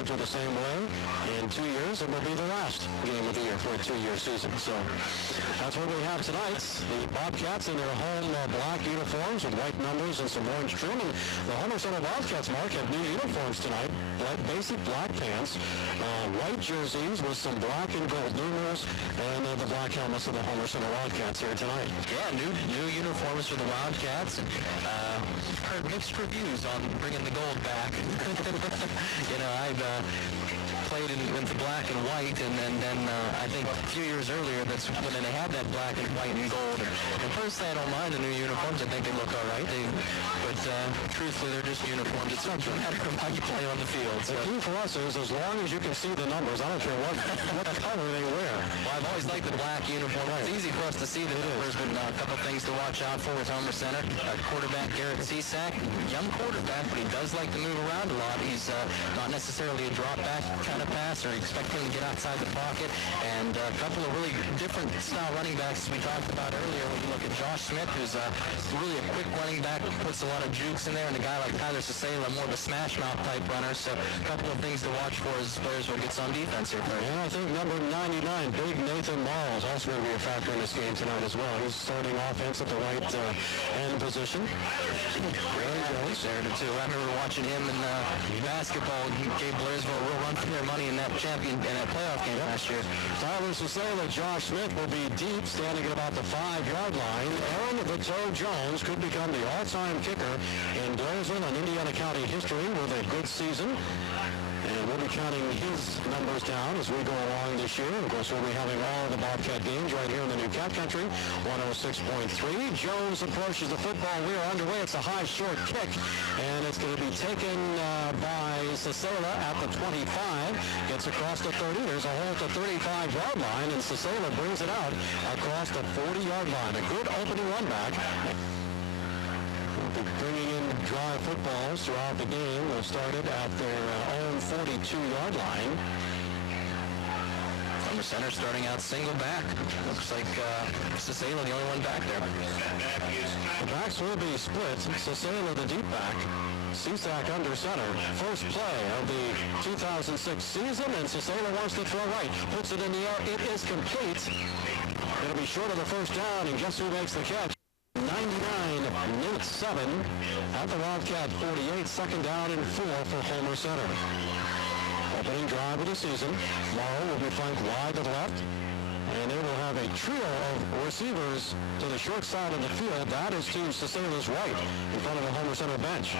scheduled the same way. In 2 years, it will be the last game of the year for a 2-year season. So that's what we have tonight. The Bobcats in their home black uniforms with white numbers and some orange trim. And the Homer Center Bobcats, Mark, have new uniforms tonight. Basic black pants, white jerseys with some black and gold numerals, and the black helmets of the Homer Center Wildcats here tonight. Yeah, new uniforms for the Wildcats. And heard mixed reviews on bringing the gold back. I've played with the black and white, and then I think a few years earlier, that's when they had that black and white and gold. And personally, I don't mind the new uniforms. I think they look all right. But truthfully, they're just uniforms. It's not a matter of how you play on the field. The key for us is as long as you can see the numbers, I don't care what color they wear. Well, I've always liked the black uniform. Right. It's easy for us to see the numbers, but a couple things to watch out for with Homer Center. Quarterback Garrett Cisak, young quarterback, but he does like to move around a lot. He's not necessarily a drop-back kind of passer. Expect him to get outside the pocket. And a couple of really different style running backs we talked about earlier. When you look at Josh Smith, who's really a quick running back, puts a lot of jukes in there, and a guy like Tyler Sisela, more of a smash-mouth type runner. So a couple of things to watch for as Blairsville gets on defense here. Yeah, I think number 99, big Nathan Morrow, is also going to be a factor in this game tonight as well. He's starting offense at the right end position. Really good there too. I remember watching him in basketball. He gave Blairsville a real run for their money in that playoff game last year. Tyler Sisela, Josh Smith will be deep, standing at about the 5-yard line. Aaron "The Toe" Jones could become the all-time kicker in Blairsville and Indiana County history with a good season. And we'll be counting his numbers down as we go along this year. Of course, we'll be having all of the Bobcat games right here in the new Cat Country, 106.3. Jones approaches the football. We are underway. It's a high, short kick, and it's going to be taken by Sisela at the 25. Gets across the 30. There's a hole at the 35-yard line, and Sisela brings it out across the 40-yard line. A good opening run back. Bringing in dry footballs throughout the game. They'll start it at their own 42-yard line. Homer Center starting out single back. Looks like Sisela the only one back there. The backs will be split. Sisela the deep back. Cisak under center. First play of the 2006 season, and Sisela wants to throw right. Puts it in the air. It is complete. It'll be short of the first down, and guess who makes the catch? 99, Nate 7 at the Wildcat 48, second down and 4 for Homer Center. Opening drive of the season. Morrow will be flanked wide to the left, and they will have a trio of receivers to the short side of the field. That is to Sisela's right in front of the Homer Center bench.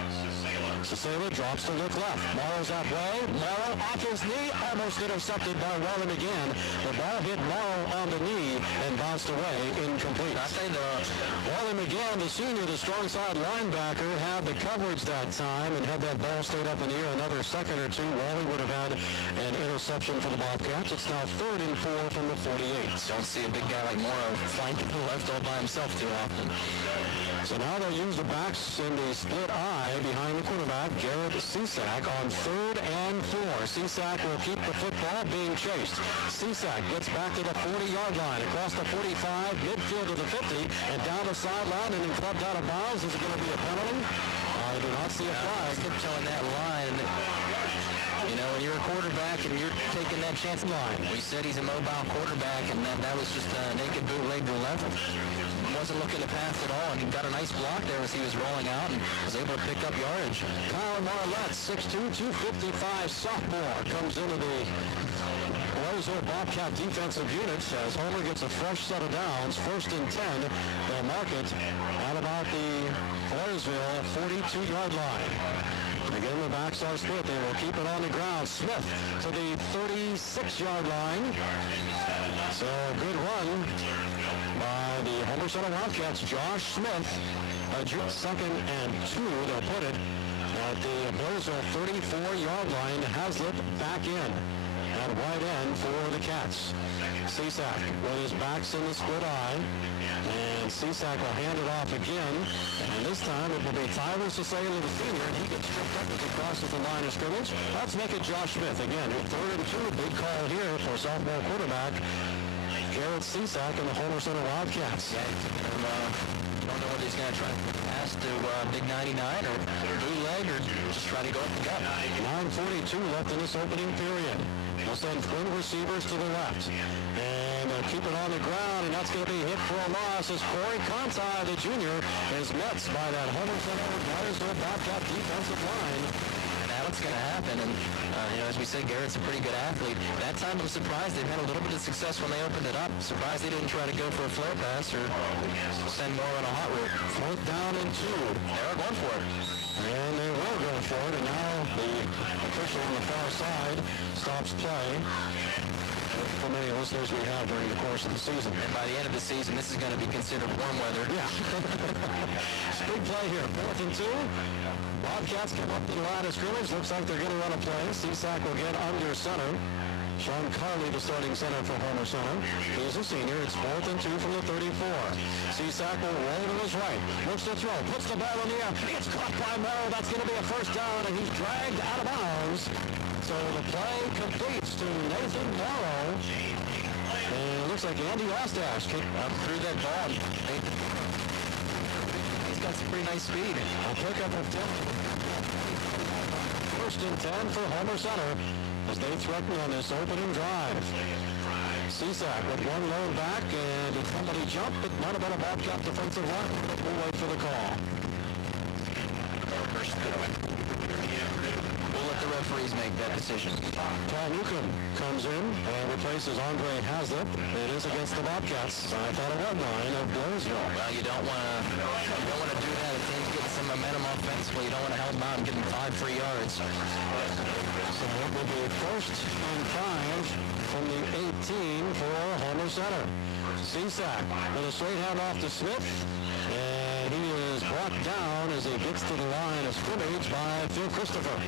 Sisela drops to look left. Morrow's that way. Morrow off his knee, almost intercepted by Wally McGann. The ball hit Morrow on the knee and bounced away, incomplete. I say Wally McGann, the senior, the strong side linebacker, had the coverage that time, and had that ball stayed up in the air another second or two, Wally would have had an interception for the Bobcats. It's now 3rd and 4 from the 48. Don't see a big guy like Morrow flanking to the left all by himself too often. So now they'll use the backs in the split eye behind the quarterback, Garrett Cisak, on 3rd and 4. Cisak will keep the football being chased. Cisak gets back to the 40-yard line, across the 45, midfield to the 50, and down the sideline, and then clubbed out of bounds. Is it going to be a penalty? I do not see a flag. I kept telling that line. When you're a quarterback and you're taking that chance line. We said he's a mobile quarterback, and that was just a naked bootleg to the left. Wasn't looking to pass at all, and he got a nice block there as he was rolling out and was able to pick up yardage. Kyle Marlette, 6'2", 255 sophomore, comes into the Blairsville Bobcat defensive unit as Homer gets a fresh set of downs. 1st and 10. They'll mark it at about the Blairsville 42-yard line. Again, the backs are split. They will keep it on the ground. Smith to the 36-yard line. So a good run by the Homer Center Wildcats. Josh Smith, 2nd and 2. They'll put it at the Blairsville 34-yard line. Hazlitt back in at right end for the Cats. Cisak with his backs in the split eye. And Cisak will hand it off again. And this time it will be Tyler Sisela, the senior, and he gets tripped up as he crosses the line of scrimmage. Let's make it Josh Smith again. 3rd and 2. Big call here for sophomore quarterback Garrett Cisak and the Homer Center Wildcats. Yeah, don't know what his he's going to try to pass to Big 99 or bootleg or just try to go up the gut. 9:42 left in this opening period. They'll send twin receivers to the left. And keep it on the ground, and that's going to be hit for a loss as Corey Conti, the junior, is met by that Homer Center Blairsville Bobcat defensive line. What's going to happen, and as we said, Garrett's a pretty good athlete. That time I'm surprised they've had a little bit of success when they opened it up. Surprised they didn't try to go for a flare pass or send more on a hot route. 4th down and 2. They are going for it. And they will go for it, and now the official on the far side stops play. For many listeners we have during the course of the season. And by the end of the season, this is going to be considered warm weather. Yeah. Big play here. 4th and 2. Bobcats come up to the line of scrimmage. Looks like they're going to run a play. Cisak will get under center. Sean Carley, the starting center for Homer Center. He's a senior. It's 4th and 2 from the 34. Cisak will roll to his right. Looks to throw. Puts the ball in the air. It's caught by Merrill. That's going to be a first down, and he's dragged out of bounds. So the play completes to Nathan Morrow. And it looks like Andy Ostash kicked up through that ball. He's got some pretty nice speed. A pickup of 10. 1st and 10 for Homer Center as they threaten on this opening drive. Cisak with one low back, and somebody jumped. It might have been a Bobcat defensive line. We'll wait for the call. We'll let the referees make that decision. Paul Newcomb comes in and replaces Andre Hazlitt. It is against the Bobcats. I thought a red line of Blairsville. Well, you don't want to do that. If team's getting some momentum offensively, you don't want to help them out and give them 5 free yards. So it will be 1st and 5 from the 18 for Homer Center. Cisak with a straight hand off to Smith. And he is brought down as he gets to the line of scrimmage by Phil Christopher.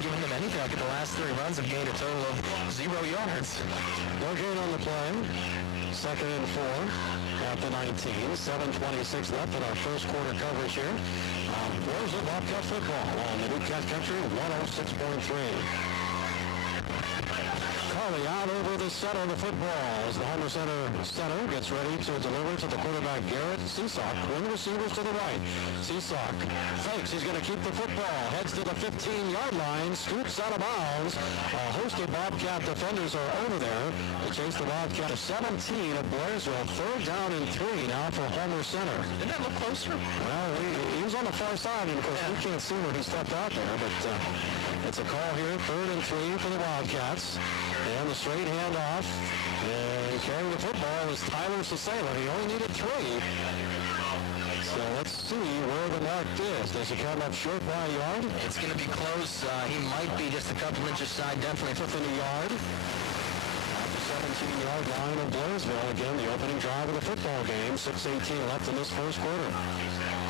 Giving them anything like the last 3 runs have gained a total of 0 yards. No gain on the play. 2nd and 4 at the 19. 7:26 left in our first quarter coverage here. Where's the Bobcat football on the Newcat Country 106.3. Carley out over the center of the football as the Homer Center center gets ready to deliver to the quarterback Garrett Cisak. Twin receivers to the right. Cisak fakes. He's going to keep the football. Heads to the 15-yard line. Scoops out of bounds. A host of Bobcat defenders are over there to chase the Bobcat. 17 of Blairsville. 3rd down and 3 now for Homer Center. Didn't that look closer? Well, he was on the far side, and of course we can't see where he stepped out there, but it's a call here. 3rd and 3 for the Bobcats. And the straight handoff. And carrying the football is Tyler Sasela. He only needed 3. So let's see where the mark is. Does he come up short by a yard? It's going to be close. He might be just a couple inches side, definitely. 5th and a yard. At the 17-yard line of Blairsville. Again, the opening drive of the football game. 6:18 left in this first quarter.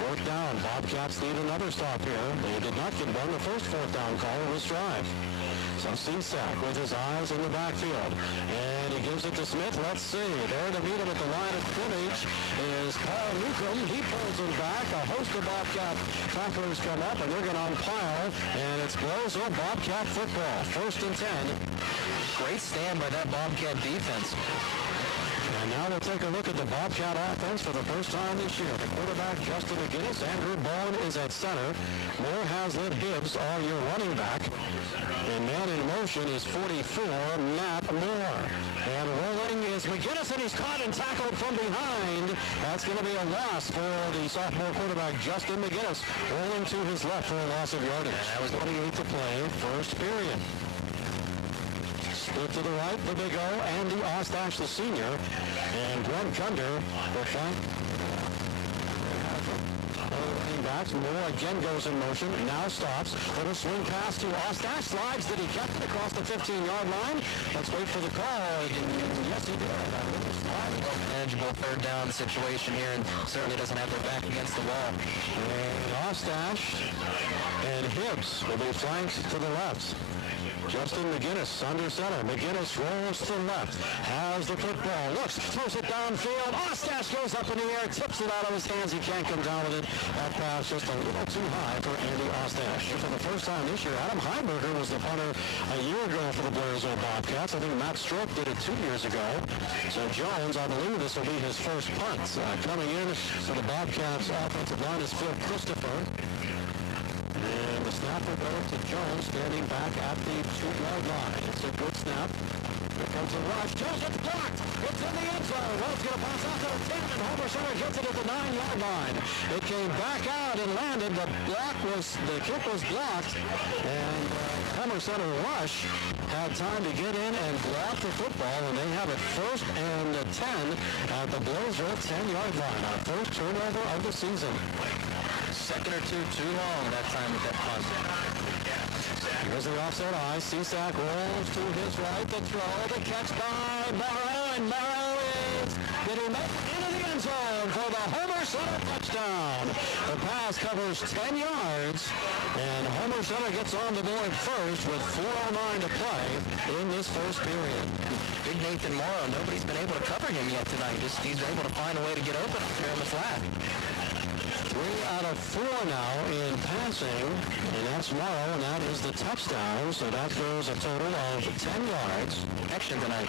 4th down. Bobcats need another stop here. They did not get one. The first 4th down call of this drive. So Cisak with his eyes in the backfield. And he gives it to Smith. Let's see. There to meet him at the line of scrimmage is Paul Newcomb. He pulls him back. A host of Bobcat tacklers come up, and they're going to umpire. And it's Blairsville Bobcat football. 1st and 10. Great stand by that Bobcat defense. And now we'll take a look at the Bobcat offense for the first time this year. The quarterback, Justin McGinnis. Andrew Bowen is at center. Moore, Hazlitt, Hibbs are your running back. And man in motion is 44, Matt Moore. And rolling is McGinnis, and he's caught and tackled from behind. That's going to be a loss for the sophomore quarterback, Justin McGinnis. Rolling to his left for a loss of yardage. That was 28 to play, first period. Split to the right, the Big O, Andy Ostash, the senior. And Glenn Cunder will flank. Backs. Moore again goes in motion. Now stops. Little swing pass to Ostash. Slides. Did he catch it across the 15-yard line? Let's wait for the call. Yes, he did. Manageable 3rd down situation here, and certainly doesn't have their back against the wall. And Ostash and Hibbs will be flanked to the left. Justin McGinnis under center. McGinnis rolls to the left. Has the football. Looks. Throws it downfield. Ostash goes up in the air. Tips it out of his hands. He can't come down with it. That pass just a little too high for Andy Ostash. For the first time this year, Adam Heiberger was the punter a year ago for the Blairsville Bobcats. I think Matt Stroke did it 2 years ago. So Jones, I believe this will be his first punt. Coming in for the Bobcats offensive line is Phil Christopher. And the snap will go to Jones standing back at the 2-yard line. It's a good snap. Here comes the rush. Jones gets blocked. It's in the end zone. Wells going to pass out to the 10, and Homer Center gets it at the 9-yard line. It came back out and landed. The kick was blocked, and Homer Center rush had time to get in and grab the football, and they have it first and 10 at the Blairsville 10-yard line. Our first turnover of the season. Second or two too long that time with that punt. Here's the offside eye. Cisak rolls to his right. The throw. The catch by Morrow. And Morrow is getting back into the end zone for the Homer Center touchdown. The pass covers 10 yards. And Homer Center gets on the board first with 4:09 to play in this first period. Big Nathan Morrow. Nobody's been able to cover him yet tonight. He's able to find a way to get open up there in the flat. 3 out of 4 now in passing, and that's Morrow, and that is the touchdown. So that goes a total of 10 yards. Action tonight.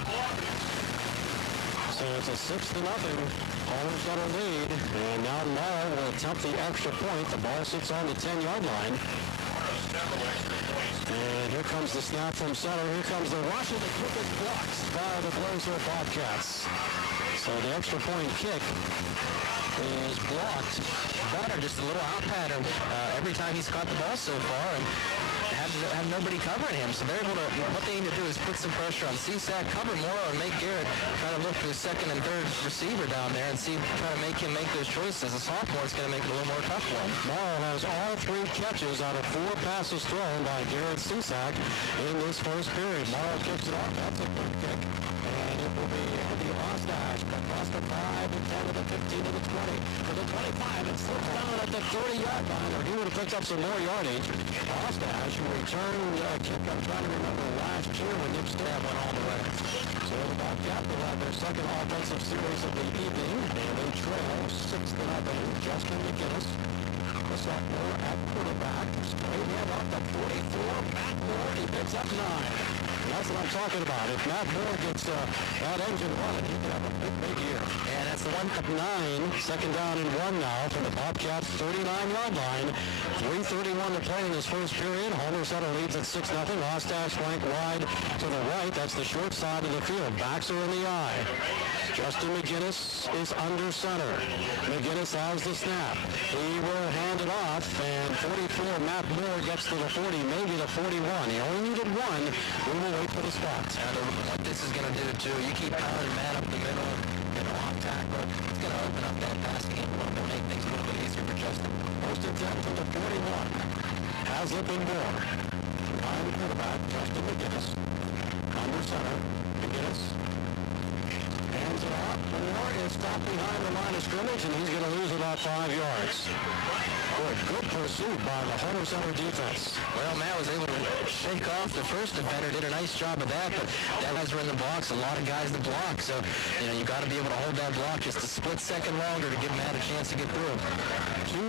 So it's a 6-0. Homer's got a lead, and now Morrow will attempt the extra point. The ball sits on the 10-yard line. And here comes the snap from center. Here comes the rush, and the kick is blocked by the Blairsville Bobcats. So the extra point kick is blocked. Better, just a little out pattern every time he's caught the ball so far, and have nobody covering him. So they're able to, what they need to do is put some pressure on Cisak, cover Morrow, and make Garrett try to look for his second and third receiver down there and try to make him make those choices. A sophomore is going to make it a little more tough for him. Morrow has all 3 catches out of 4 passes thrown by Garrett Cisak in this first period. Morrow kicks it off. That's a good kick. And it will be Andy Ostash across the 5, the 10, to the 15, to the 20, to the 25. It slips down at the 30-yard line, or he would have picked up some more yardage. Ostash, who returned kick, I'm trying to remember last year when Nick Stab went all the way. So the Bobcats will have their second offensive series of the evening, and they trail 6-0. Justin McGinnis, the sophomore at quarterback, straight hand off the 44. Matt Moore, he picks up 9. That's what I'm talking about. If Matt Moore gets that engine running, he can have a big year. And that's the 1-9. Second down and 1 now for the Bobcats 39-yard line. 3:31 to play in this first period. Homer Center leads at 6-0. Ostash flank wide to the right. That's the short side of the field. Backs are in the eye. Justin McGinnis is under center. McGinnis has the snap. He will hand it off, and 44, Matt Moore gets to the 40, maybe the 41. He only needed 1. We will wait for the spot. What this is going to do, too, you keep pounding man up the middle, get a long tackle. It's going to open up that passing game a little bit, make things a little bit easier for Justin. First and 10 from the 41. Haslip and Moore. Behind the quarterback, Justin McGinnis. Under center, McGinnis. Hands it off. Moore is stopped behind the line of scrimmage, and he's going to lose about 5 yards. Good pursuit by the Homer Center defense. Well, Matt was able to shake off the first defender, did a nice job of that, but that guys were in the box, a lot of guys to block, so, you got to be able to hold that block just a split second longer to give Matt a chance to get through.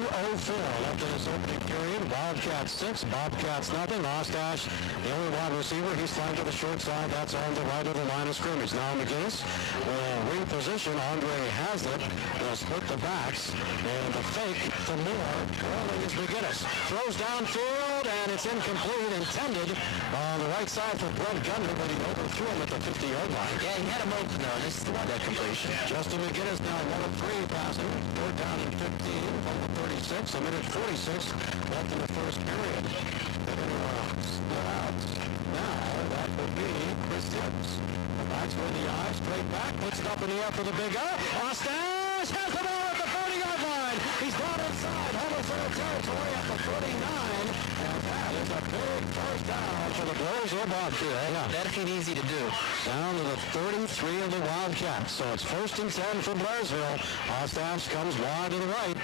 2:04 left in this opening period. Wildcats 6, Bobcats nothing. Ostash, the only wide receiver, he's flying to the short side. That's on the right of the line of scrimmage. Now McGinnis will reposition. Andre Haslip will split the backs, and the fake to Moore. Rolling is McGinnis. Throws downfield, and it's incomplete. Intended on the right side for Brent Gundry, but he overthrew him at the 50-yard line. Yeah, he had him open, though. This is the one that completion. Justin McGinnis now 1 of 3 passing. 4th down and 15 from the 36. A minute 46 left in the first period. Split out. Now that would be Chris Tibbs. The backs were in the eye. Straight back. Puts it up in the air for the big up. Ostash has the ball at the 40-yard line. He's brought inside. Homer Center territory at the 39. And that That is a big first down for the Blairsville Bobcats. Yeah. That ain't easy to do. Down to the 33 of the Wildcats. So it's 1st and 10 for Blairsville. Ostaps comes wide to the right.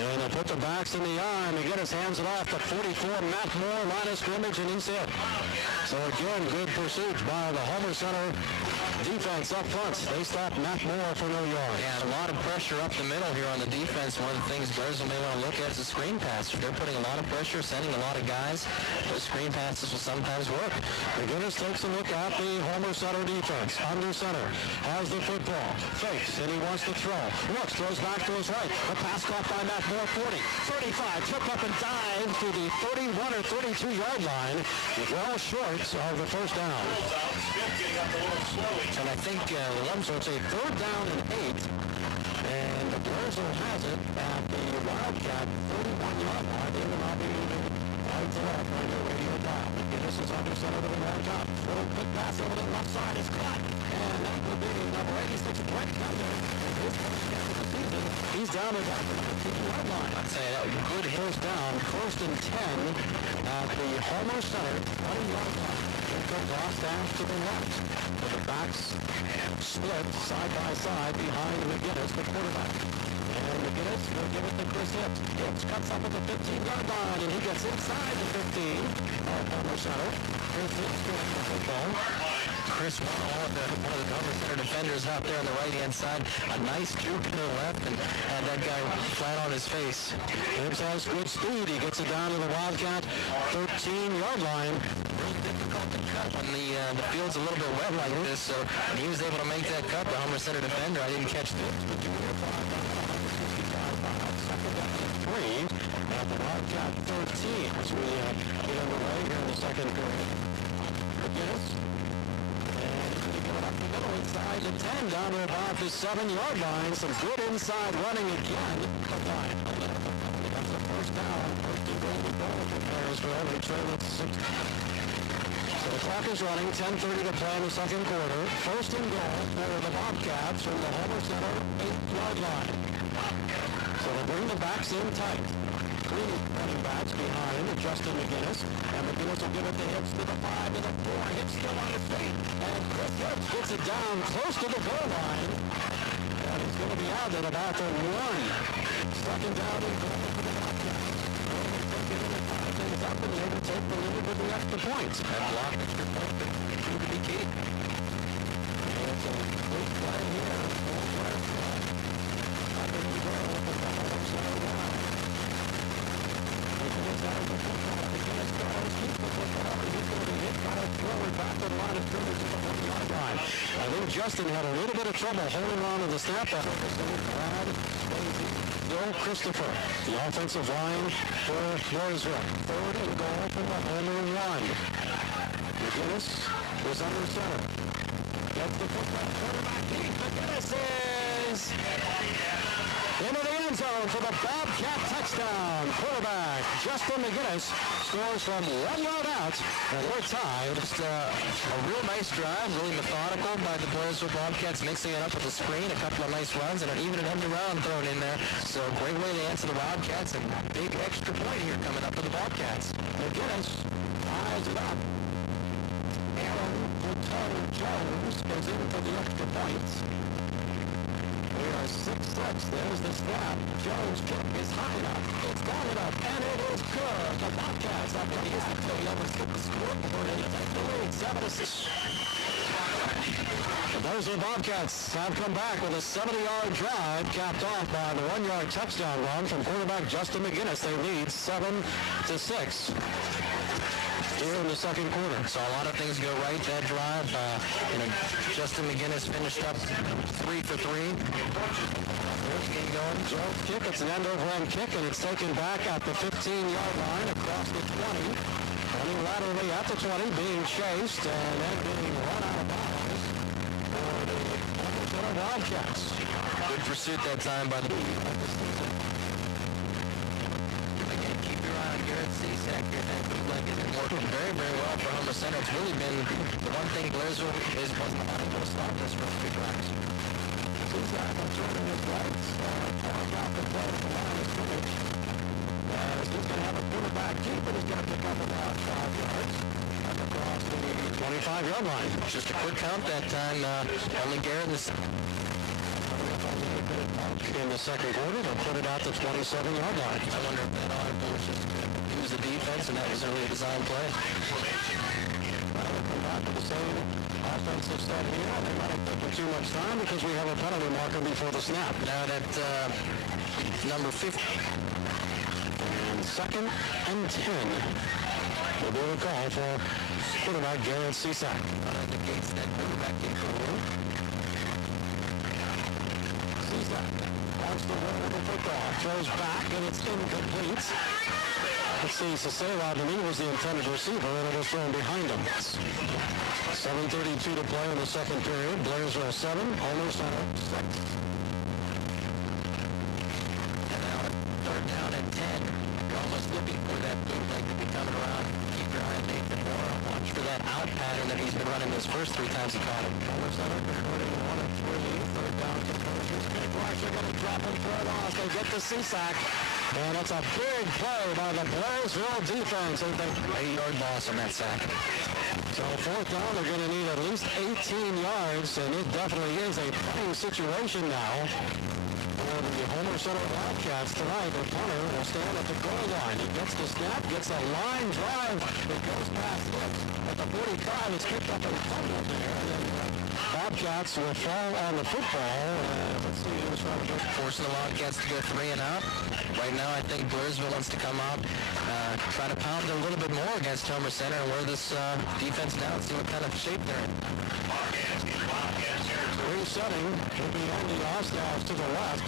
And they put the backs in the eye. McGinnis hands it off to 44. Matt Moore, line of scrimmage, and he's hit. So again, good pursuit by the Homer Center defense up front. They stop Matt Moore for no yard. Yeah, a lot of pressure up the middle here on the defense. One of the things Blairsville may want to look at is the screen pass. They're putting a lot of pressure, sending a lot of guys. Those screen passes will sometimes work. McGinnis takes a look at the Homer Center defense. Under center, has the football. Fakes, and he wants to throw. Looks, throws back to his right. The pass caught by Matt Moore, 40, 35. Took up and dived to the 31 or 32-yard line. Well short of the first down. And I think the ones will say 3rd down and 8. And the Blairsville has it at the Wildcat 31-yard line. They will not be moving right to left on your radio dial. McGinnis is under center to the right top. Little quick pass over the left side is caught. And that will be number 86, Brett Gunther. His first down of the season. He's down about the 19-yard line. I'd say that was good hit. First down, 1st and 10 at the Homer Center 20-yard line. Here comes Ostash to the left. With the backs split side by side behind McGinnis, the quarterback. And McGinnis will give it to Chris Hibbs. Hibbs cuts up at the 15-yard line, and he gets inside the 15 of Homer Center. Chris Hibbs going for the football. Chris, one of the Homer Center defenders out there on the right-hand side. A nice juke to the left, and had that guy flat on his face. Hibbs has good speed. He gets it down to the Wildcat 13-yard line. Really difficult to cut when the field's a little bit wet like this, so when he was able to make that cut, the Homer Center defender, I didn't catch it. Three at the Wildcat 13 as we get underway here in the second period. McGinnis. And he's going to go up the middle inside the 10 down to about the 7-yard line. Some good inside running again. That's the first down. First and goal for Blairsville. They trail it 6. So the clock is running, 10:30 to play in the second quarter. First and goal for the Bobcats from the Homer Center 8-yard line. So they bring the backs in tight. 3 running backs behind Justin McGinnis. And McGinnis will give it to Hibbs to the 5 to the 4. Hibbs still on his feet. And Chris Hibbs gets it down close to the goal line. And he's going to be out at about the 1. Second down and goal for the Bobcats. Things up and able to take the lead with the extra points. That block extra point that seemed to be key. And it's a big play here. Up in the goal with the ball upside down. McGinnis out of the football. McGinnis goes, keeps the football. He's going to be hit by a thrower back to the line of scrimmage at the 1-yard line. I think Justin had a little bit of trouble holding on to the snap. Bill Christopher, the offensive line for Blairsville. 3rd and goal for the Homer 1. McGinnis is under center. Gets the football, quarterback deep. McGinnis is into the end zone for the Bobcat touchdown. Quarterback Justin McGinnis scores from 1 yard out, and we're tied. Just a real nice drive, really methodical by the Blairsville Bobcats, mixing it up with a screen, a couple of nice runs, and even an end around thrown in there. So great way to answer the Wildcats, and big extra point here coming up for the Bobcats. McGinnis ties it up. Aaron Jones goes in for the extra points. We are 6 steps. There's the snap. Jones' kick is high enough. It's down enough, and it is good. The Bobcats have the easy play. Almost hit the scoreboard, and take the lead, 7-6. The Blairsville Bobcats have come back with a 70-yard drive, capped off by the 1-yard touchdown run from quarterback Justin McGinnis. They lead 7-6. Here in the second quarter. So a lot of things go right that drive. Justin McGinnis finished up 3 for 3. There's game going. Joe's kick. It's an end-over-end kick, and it's taken back at the 15-yard line across the 20. Running laterally at the 20, being chased, and then being run out of bounds for the Minnesota Wildcats. Good pursuit that time by the Again, keep your eye on Garrett Cisak here. That bootleg isn't working very, very well for Homer Center. It's really been the one thing Blairsville wasn't able to stop this for 3 drives. Cisak turning his legs, trying out the play at the line of scrimmage. As He's going to have a quarterback keep, but he's going to pick up about 5 yards across the 25-yard line. Just a quick count that time. Only Garrett in the second quarter, they'll put it out the 27-yard line. I wonder if that audible was just it was the defense, and that was really a design play. Well, they'll come back to the same offensive set here. They might have taken too much time because we have a penalty marker before the snap. Now that number 50. And second and 10 will be the call for quarterback Garrett Cisak. Indicates that quarterback came forward. Cisak wants to run with the football. Throws back, and it's incomplete. Let's see, Sasela, I believe, was the intended receiver, and it was thrown behind him. 7:32 to play in the second period. Blairsville 7, Homer Center 6. And now third down and 10. You're almost looking for that bootleg to be coming around. Keep your eye on Nathan Moore. Watch for that out pattern that he's been running those first 3 times he caught him. Homer Center converting 1 of 3. Third down to Coach. They're going to drop him for a loss. They get the Cisak. And it's a big play by the Blairsville defense. 8-yard loss on that sack. So fourth down, they're going to need at least 18 yards, and it definitely is a playing situation now for the Homer Center Wildcats tonight. The punter will stand at the goal line. He gets the snap, gets a line drive. It goes past Lips at the 45. It's picked up and fumbled there. And then Bobcats will fall on the football. Let's see who's trying to forcing the Wildcats to go 3 and out. Right now, I think Blairsville wants to come out, try to pound a little bit more against Homer Center and wear this defense down, see what kind of shape they're in. Resetting will be Andy Ostav to the left.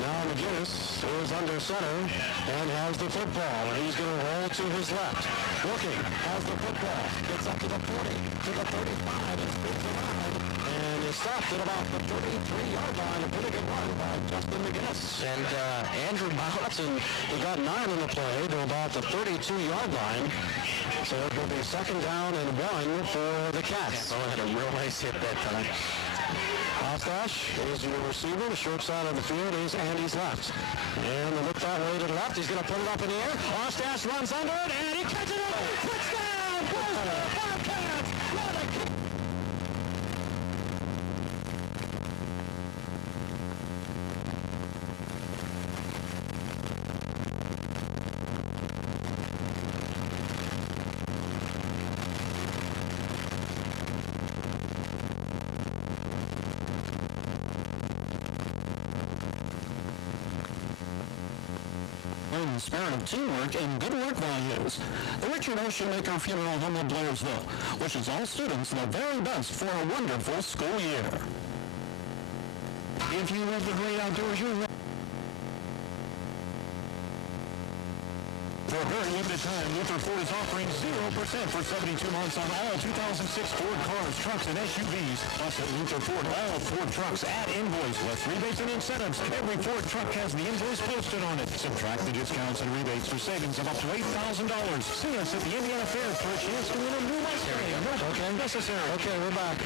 Now McGinnis is under center and has the football. And he's going to roll to his left. Looking, has the football. Gets up to the 40, to the 35, and spins around. And is stopped at about the 33-yard line. A pretty good run by Justin McGinnis. And Andrew Boutzen, he got 9 in the play to about the 32-yard line. So it will be second down and 1 for the Cats. Well, had a real nice hit that time. Ostash is your receiver. The short side of the field is Andy's left. And they look that way to the left. He's going to put it up in the air. Ostash runs under it, and he catches it. Touchdown! Bobcats! What a kick! In the spirit of teamwork and good work values, the Richard O. Shoemaker Funeral Home of Blairsville wishes all students the very best for a wonderful school year. If you love the great outdoors, you for a very limited time, Luther Ford is offering 0% for 72 months on all 2006 Ford cars, trucks, and SUVs. Plus at Luther Ford, all Ford trucks at invoice, less rebates and incentives. Every Ford truck has the invoice posted on it. Subtract the discounts and rebates for savings of up to $8,000. See us at the Indiana Fair for a chance to win a new Mustang. No okay. Necessary. Okay, we're back.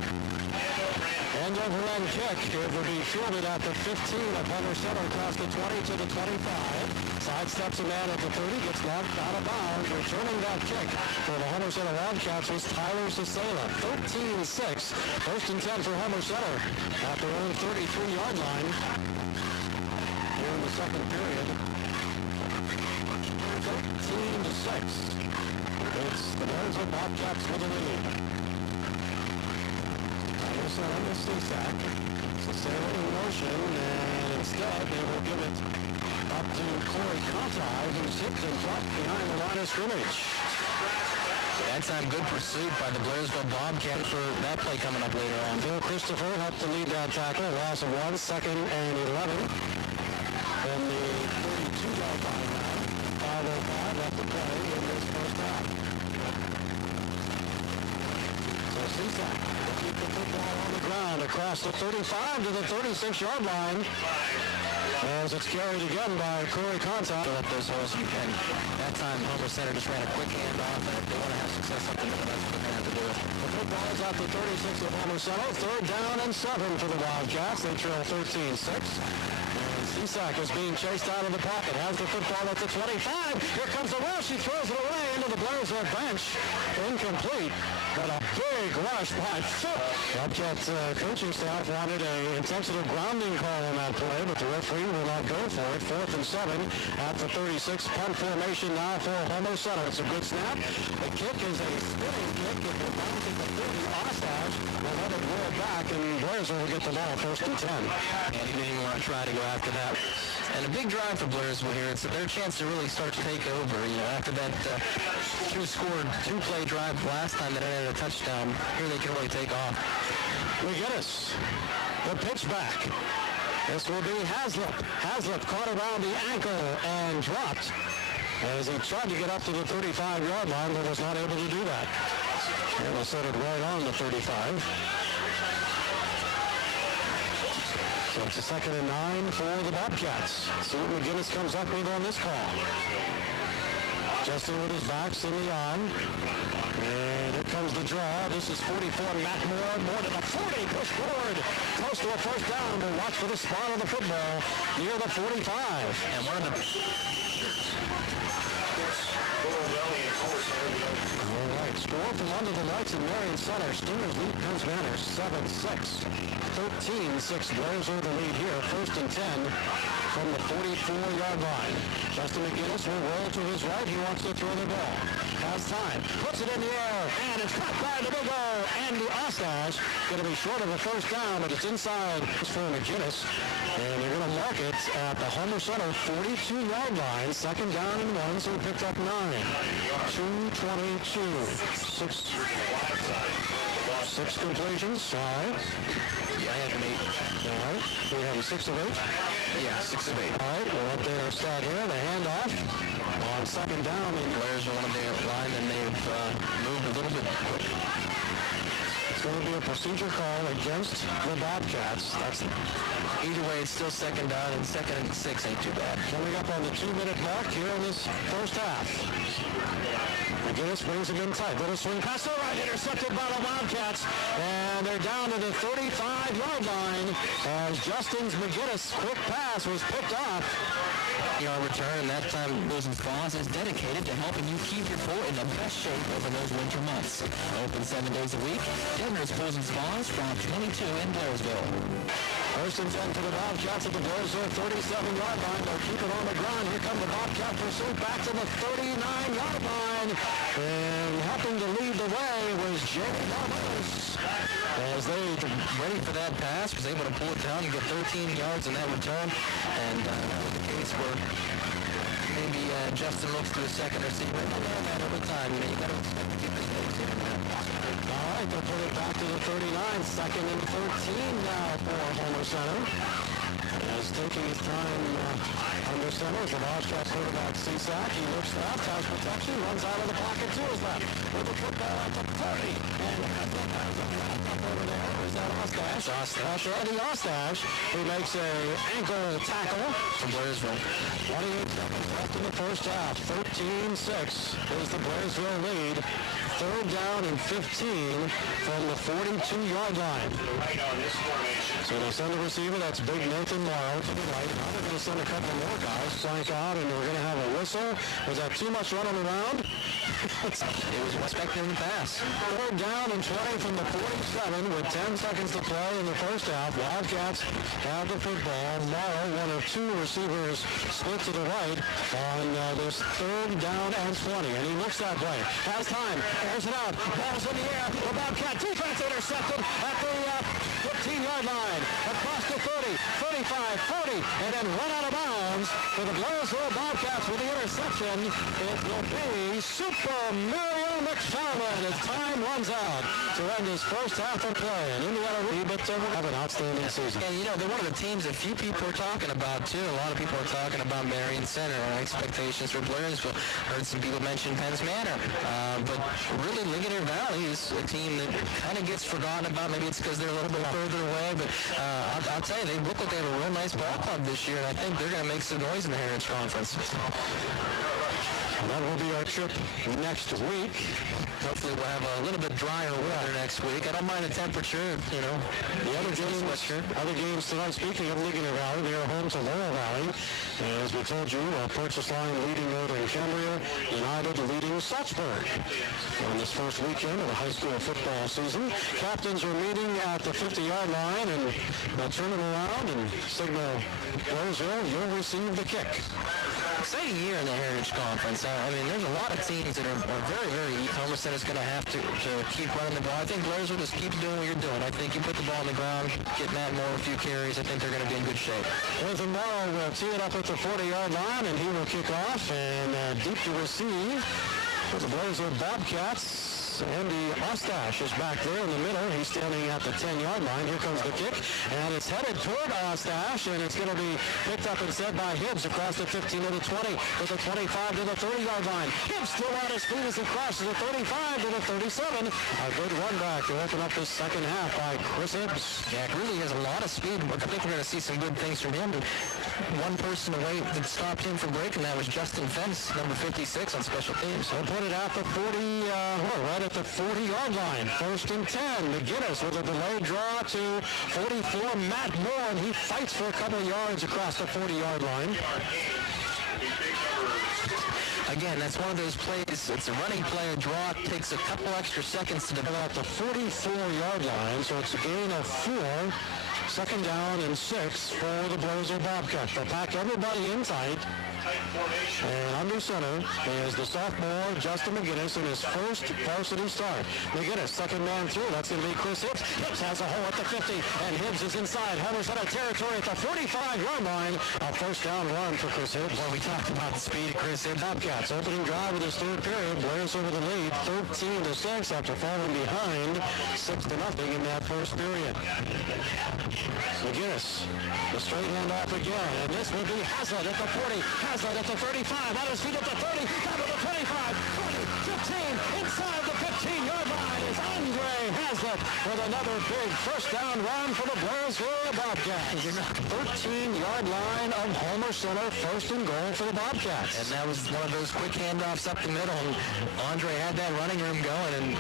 End over end kick. It will be fielded at the 15 of Homer Center across the 20 to the 25. Sidesteps a man at the 30, gets knocked out of bounds. Returning that kick for the Homer Center Wildcats was Tyler Sasela. 13-6. First and 10 for Homer Center at their own 33-yard line here in the second period. 13-6. It's the Blairsville Bobcats with the lead. Tyler Sasela, Cisak. Sasela in motion, and instead they will give it up to Corey Conti, who's hit and dropped behind the line of scrimmage. That time, good pursuit by the Blairsville Bobcat for that play coming up later on. Bill Christopher helped to lead that tackle. Loss of 1, second and 11. And the 32-yard line now. 5:05 left to play in this first half. So Cisak will keep the football on the ground across the 35 to the 36-yard line. As it's carried again by Corey Conti. Fill up those holes you can. That time, Homer Center just ran a quick handoff, and if they want to have success up the middle, that's what they're going to have to do. The football Ball's at the 36 of Homer Center. Third down and 7 for the Wildcats. They trail 13-6. Cisak is being chased out of the pocket. Has the football at the 25. Here comes the rush. He throws it away into the Blairsville bench. Incomplete. But a big rush by Phil. Bobcat coaching staff wanted an intensive grounding call on that play, but the referee will not go for it. 4th and 7 at the 36. Punt formation now for Homer Center. It's a good snap. The kick is a spinning kick. It will bounce at the 30. Oshkosh will let it roll back, and Blairsville will get the ball 1st and 10. And he didn't even want to try to go after that. And a big drive for Blairsville here. It's their chance to really start to take over. You know, after that two-play drive last time that ended a touchdown, here they can really take off. McGinnis, the pitch back. This will be Haslip. Haslip caught around the ankle and dropped as he tried to get up to the 35-yard line, but was not able to do that. And will set it right on the 35. So it's a 2nd and 9 for the Bobcats. See what McGinnis comes up with on this call. Justin with his backs in the on. And here comes the draw. This is 44. Matt Moore, more than a 40. Push forward. Close to a first down. But watch for the spot of the football near the 45. And one of the... All right. Score from under the lights in Marion Center. Steelers lead Penn Manor 7-6. 13-6. Blairsville the lead here. 1st and 10 from the 44-yard line. Justin McGinnis will roll to his right. He wants to throw the ball. Has time. Puts it in the air. And it's caught by the big O. Andy Oshkosh. Going to be short of a first down, but it's inside for McGinnis. And they're going to mark it at the Homer Center 42-yard line. 2nd down and 1, so he picked up 9. 2:22. Six completions. All right. Yeah, I had 8. All right. We have 6 of 8. Yeah, 6 of 8. All right. We'll update our stat here. The handoff on 2nd down. And Blairsville on their line, and they've moved a little bit quick. It's going to be a procedure call against the Bobcats. That's either way, it's still 2nd down, and 2nd and 6 ain't too bad. Coming up on the 2-minute mark here in this first half. McGinnis brings him in tight. Little swing pass, all right, intercepted by the Wildcats. And they're down to the 35-yard line as Justin's McGinnis quick pass was picked off. Yard return, and that time Wilson's Bonds is dedicated to helping you keep your pool in the best shape over those winter months. Open 7 days a week. Denver's Wilson's Bonds from 22 in Blairsville. 1st and 10 for the Bobcats at the Blairsville 37-yard line. They'll keep it on the ground. Here come the Bobcat pursuit back to the 39-yard line. And helping to lead the way was Jake Ramos. As they ready for that pass, was able to pull it down and get 13 yards in that return. And that was the case where maybe Justin looks to his second receiver. That over time, you got to expect to get this thing. All right, they'll put it back to the 39. 2nd and 13 now for Homer Center. As taking his time under center is the Wildcat quarterback Cisak. He looks left, has protection, runs out of the pocket to his left. With the football at the 30. And up over there is that Oshkosh. That's Eddie Oshkosh, who makes a ankle tackle from Blairsville. 28 seconds left in the first half. 13-6 is the Blairsville lead. 3rd down and 15 from the 42-yard line. So they'll send the receiver. That's big Nathan Morrow to the right. Now they're going to send a couple more guys. Flank out, and we're going to have a whistle. Was that too much running around? It was expected in the pass. 3rd down and 20 from the 47 with 10 seconds to play in the first half. Wildcats have the football. Morrow, one of 2 receivers, split to the right on this 3rd down and 20. And he looks that way. Has time. Airs it out. Ball's in the air. The Bobcat defense intercepted at the 15-yard line. Across the 30, 35, 40, and then run out of bounds for the Blairsville Bobcats with the interception. It will be Super Mario McFarland as time runs out to end his first half of play. And Indiana but have an outstanding season. And you know, they're one of the teams that few people are talking about too. A lot of people are talking about Marion Center and expectations for Blairsville. Heard some people mention Penn Manor. But really, Ligonier Valley is a team that kind of gets forgotten about. Maybe it's because they're a little bit further away. But I'll tell you, they look like they have a real nice ball club this year. And I think they're going to make some noise in the Heritage Conference. That will be our trip next week. Hopefully we'll have a little bit drier weather next next week. I don't mind the temperature, you know. The other games tonight, speaking of Ligonier Valley, they are home to Laurel Valley. As we told you, Purchase Line leading Northern Cambria, United leading Salzburg. On this first weekend of the high school football season, captains are meeting at the 50-yard line, and they'll turn it around and signal Blairsville, you'll receive the kick. Exciting year in the Heritage Conference. I mean, there's a lot of teams that are very, very easy. Homer Center's going to have to keep running the ball. I think Blairsville just keep doing what you're doing. I think you put the ball on the ground, get Matt Moore a few carries. I think they're going to be in good shape. Nathan Morrow will tee it up at the 40-yard line, and he will kick off. And deep to receive for the Blairsville Bobcats. Andy Ostash is back there in the middle. He's standing at the 10-yard line. Here comes the kick, and it's headed toward Ostash, and it's going to be picked up instead by Hibbs across the 15 to the 20, to the 25 to the 30-yard line. Hibbs still out his feet as he crosses the 35 to the 37. A good run back to open up this second half by Chris Hibbs. Jack really has a lot of speed. I think we're going to see some good things from him. One person away that stopped him from breaking that was Justin Fence, number 56 on special teams. He'll put it at the 40, right at the 40-yard line. First and 10. McGinnis with a delayed draw to 44. Matt Moore, and he fights for a couple of yards across the 40-yard line. Again, that's one of those plays. It's a running play. A draw takes a couple extra seconds to develop. At the 44-yard line, so it's a gain of 4. Second down and 6 for the Blairsville Bobcats. They'll pack everybody in tight. And under center is the sophomore Justin McGinnis in his first varsity start. McGinnis, second man through. That's going to be Chris Hibbs. Hibbs has a hole at the 50, and Hibbs is inside. Homer Center territory at the 45-yard line. A first down run for Chris Hibbs. Well, we talked about the speed of Chris Hibbs. Bobcats opening drive of this third period. Blairs over the lead, 13-6 after falling behind 6-0 in that first period. McGinnis, the straight hand off again, and this will be Haslett at the 40. Haslett at the 35, on his feet at the 30, down to the 25, 20, 15, inside the 15-yard line is Andre Haslett with another big first down run for the Blairsville Bobcats. 13-yard line of Homer Center, first and goal for the Bobcats. And that was one of those quick handoffs up the middle, and Andre had that running room going, and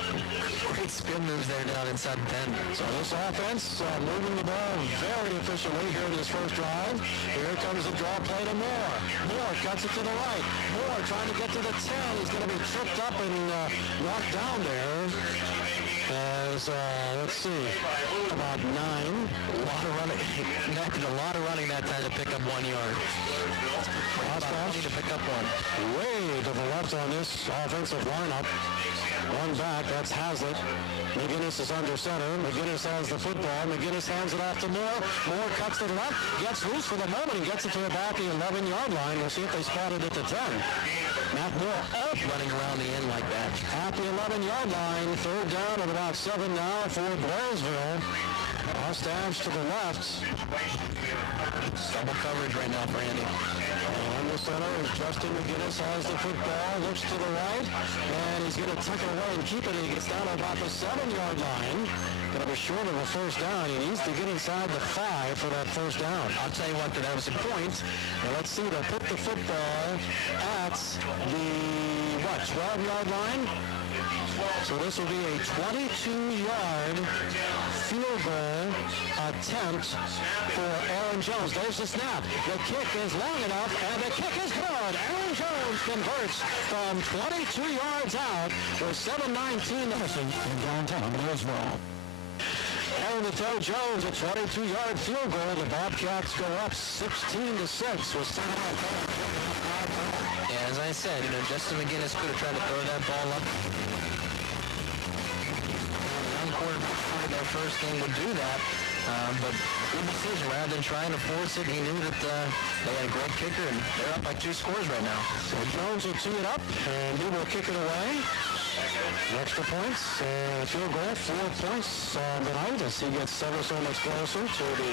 great spin moves there down inside the 10. So this offense moving the ball very efficiently here in this first drive. Here comes the draw play to Moore. Moore cuts it to the right. Moore trying to get to the 10. He's going to be tripped up and knocked down there. As, let's see, about 9. A lot of running. Connected a lot of running that time to pick up 1 yard. Ostash to pick up 1. Way to the left on this offensive lineup. One back, that's Haslett. McGinnis is under center. McGinnis has the football. McGinnis hands it off to Moore. Moore cuts to the left, gets loose for the moment, and gets it to about the 11-yard line. We'll see if they spot it at the 10. Matt Moore up, running around the end like that. At the 11-yard line, third down at about 7 now for Blairsville. Ostash to the left. Double coverage right now for Andy. On the center is Justin McGinnis, has the football, looks to the right, and he's going to tuck it away and keep it. He gets down about the 7-yard line. Going to be short of a first down. He needs to get inside the 5 for that first down. I'll tell you what, that was a point. Now let's see, they'll put the football at the, 12-yard line? So this will be a 22-yard field goal attempt for Aaron Jones. There's the snap. The kick is long enough, and the kick is good. Aaron Jones converts from 22 yards out with 7:19 in downtown Blairsville. Aaron the Toe Jones, a 22-yard field goal. The Bobcats go up 16-6 with 7. Yeah, as I said, Justin McGinnis could have tried to throw that ball up. Young quarterback their first game would do that, but good decision. Rather than trying to force it, he knew that they had a great kicker, and they're up by 2 scores right now. So Jones will tee it up, and he will kick it away. Extra points, field goal, 4 points tonight as he gets ever so much closer to the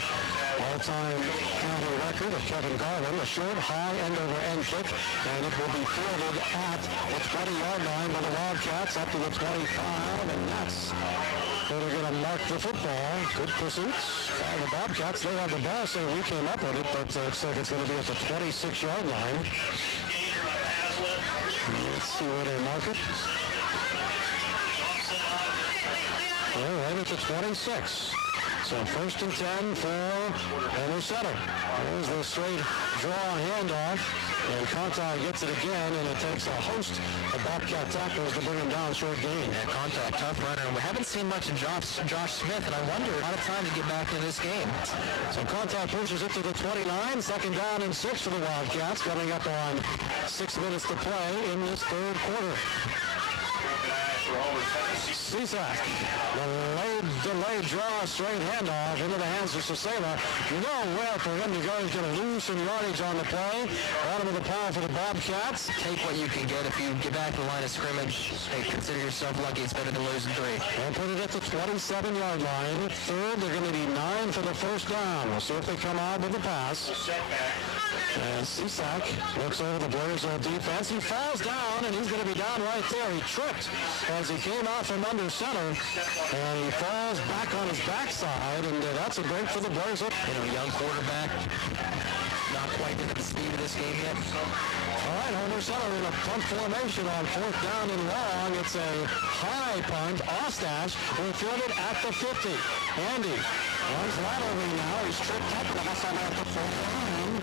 all-time county record of Kevin Garland. A short, high end-over-end kick, and it will be fielded at the 20-yard line by the Wildcats up to the 25, and that's where they're going to mark the football. Good pursuits by the Bobcats. They have the ball, so we came up with it, but it looks like it's going to be at the 26-yard line. Let's see where they mark it. There at the 26. So first and 10 for Homer Center. There's the straight draw handoff, and Contact gets it again, and it takes a host of Bobcat tackles to bring him down short gain. Yeah, Contact, tough runner. We haven't seen much of Josh Smith, and I wonder a lot of time to get back into this game. So Contact pushes it to the 29, second down and 6 for the Wildcats, coming up on 6 minutes to play in this third quarter. Cisak, the delayed draw, straight handoff into the hands of Sasela. Nowhere for him to go. He's going to lose some yardage on the play. Bottom of the pile for the Bobcats. Take what you can get. If you get back to the line of scrimmage, hey, consider yourself lucky. It's better than losing 3. They'll put it at the 27-yard line. Third, they're going to be 9 for the first down. We'll see if they come out with the pass. And Cisak looks over the Blairsville defense. He falls down, and he's going to be down right there. He tripped as he came out from under center, and he falls back on his backside, and that's a break for the Blairsville. Young quarterback, not quite at the speed of this game yet. All right, Homer Center in a punt formation on fourth down and long. It's a high punt. Ostash will field it at the 50. Andy runs laterally now. He's tripped up at the 4 line.